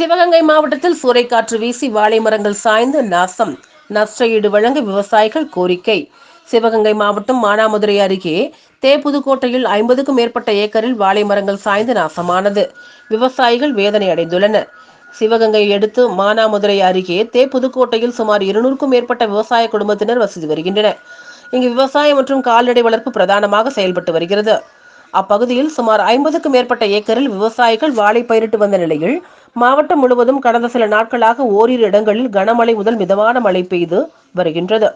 சிவகங்கை மாவட்டத்தில் சூறைக்காற்று வீசி வாழை மரங்கள் சாய்ந்து நாசம். நஷ்டஈடு வழங்க விவசாயிகள் கோரிக்கை. சிவகங்கை மாவட்டம் மானாமதுரை அருகே தேப்புதுக்கோட்டையில் ஐம்பதுக்கும் மேற்பட்ட ஏக்கரில் வாழை மரங்கள் சாய்ந்து நாசமானது. விவசாயிகள் வேதனை அடைந்துள்ளனர். சிவகங்கை அடுத்து மானாமதுரை அருகே தேப்புதுக்கோட்டையில் சுமார் இருநூறுக்கும் மேற்பட்ட விவசாய குடும்பத்தினர் வசித்து வருகின்றனர். இங்கு விவசாயம் மற்றும் கால்நடை வளர்ப்பு பிரதானமாக செயல்பட்டு வருகிறது. அப்பகுதியில் சுமார் ஐம்பதுக்கும் மேற்பட்ட ஏக்கரில் விவசாயிகள் வாழை பயிரிட்டு வந்த நிலையில் மாவட்டம் முழுவதும் கடந்த சில நாட்களாக ஓரிரு இடங்களில் கனமழை முதல் மிதமான மழை பெய்து வருகின்றது.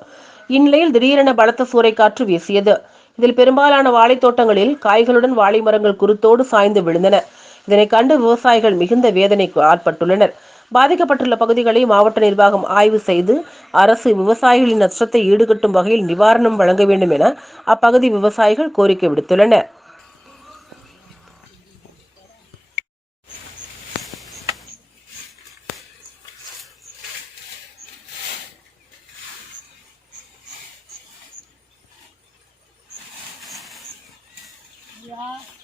இந்நிலையில் திடீரென பலத்த சூறைக்காற்று வீசியது. இதில் பெரும்பாலான வாழைத் தோட்டங்களில் காய்களுடன் வாழை மரங்கள் குருத்தோடு சாய்ந்து விழுந்தன. இதனை கண்டு விவசாயிகள் மிகுந்த வேதனைக்கு ஆட்பட்டுள்ளனர். பாதிக்கப்பட்டுள்ள பகுதிகளை மாவட்ட நிர்வாகம் ஆய்வு செய்து அரசு விவசாயிகளின் நஷ்டத்தை ஈடுகட்டும் வகையில் நிவாரணம் வழங்க வேண்டும் என அப்பகுதி விவசாயிகள் கோரிக்கை விடுத்துள்ளனர். 姐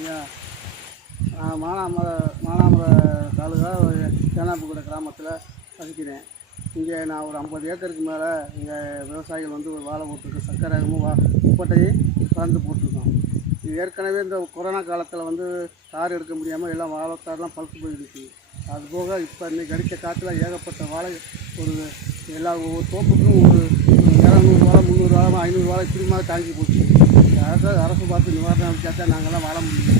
ஐயா நான் மானாமர மானாமர தாலுகா தேனாப்புக்குட கிராமத்தில் வசிக்கிறேன் இங்கே நான் ஒரு ஐம்பது ஏக்கருக்கு மேலே இங்கே விவசாயிகள் வந்து ஒரு வாழை போட்டிருக்கு சக்கரகமும் வா உப்பட்டையும் கலந்து போட்டிருக்கோம். இது ஏற்கனவே இந்த கொரோனா காலத்தில் வந்து தார் எடுக்க முடியாமல் எல்லாம் வாழைத்தாரெலாம் பழுத்து போயிடுச்சு. அது போக இப்போ இன்றைக்கி அடித்த காற்றுல ஏகப்பட்ட வாழை ஒரு எல்லா ஒவ்வொரு தோப்புக்கும் ஒரு இரநூறு வாழை முந்நூறு வாழை ஐநூறு வாழை திரும்ப தாங்கி போச்சு. அரசு அரசு பார்த்து நிவாரணம் அமைச்சா தான் நாங்கள்லாம் வாழ முடியும்.